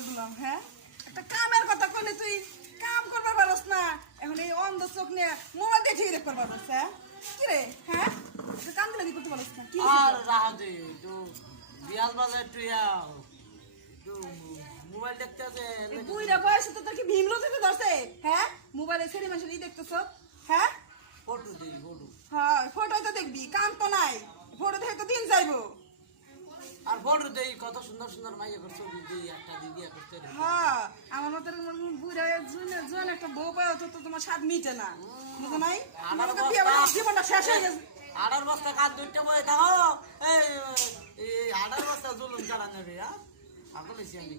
বললাম হ্যাঁ একটা কামের কথা কইলে তুই কাম করবার পারস না এখন এই অন্ধ চোখ নিয়ে মোবাইল দিয়ে ঠিক দেখতে পারস হ্যাঁ কি রে হ্যাঁ তুই কাম দিলে কি করতে পারস না কি আর রাধে তো বিয়াল বাজার টুইয়া তো মোবাইল দেখতে আছে বুইরা বয়সে তো তোর কি ভীমলো দিতে ধরছে হ্যাঁ মোবাইলে সেরি মাসে দেখতেছ হ্যাঁ ফটো দেই ফটো হ্যাঁ ফটো তো দেখবি কাম তো নাই ফটো দেখে তো দিন যাইবো আর ফটো দেই কত সুন্দর সুন্দর মাইয়া করছে দিদি একটা দিদি করতে হ্যাঁ আমার মতো বুড়া জুন একটা বউ পাওয়া তো তোমার স্বাদ মিটে না বুঝো নাই আমার তো বিয়ে জীবনটা শেষ হয়ে গেছে আড়ার বস্তা কাজ দুইটা বয়ে থাকো এই আড়ার বস্তা জুলুম চালান যাবে হ্যাঁ আমি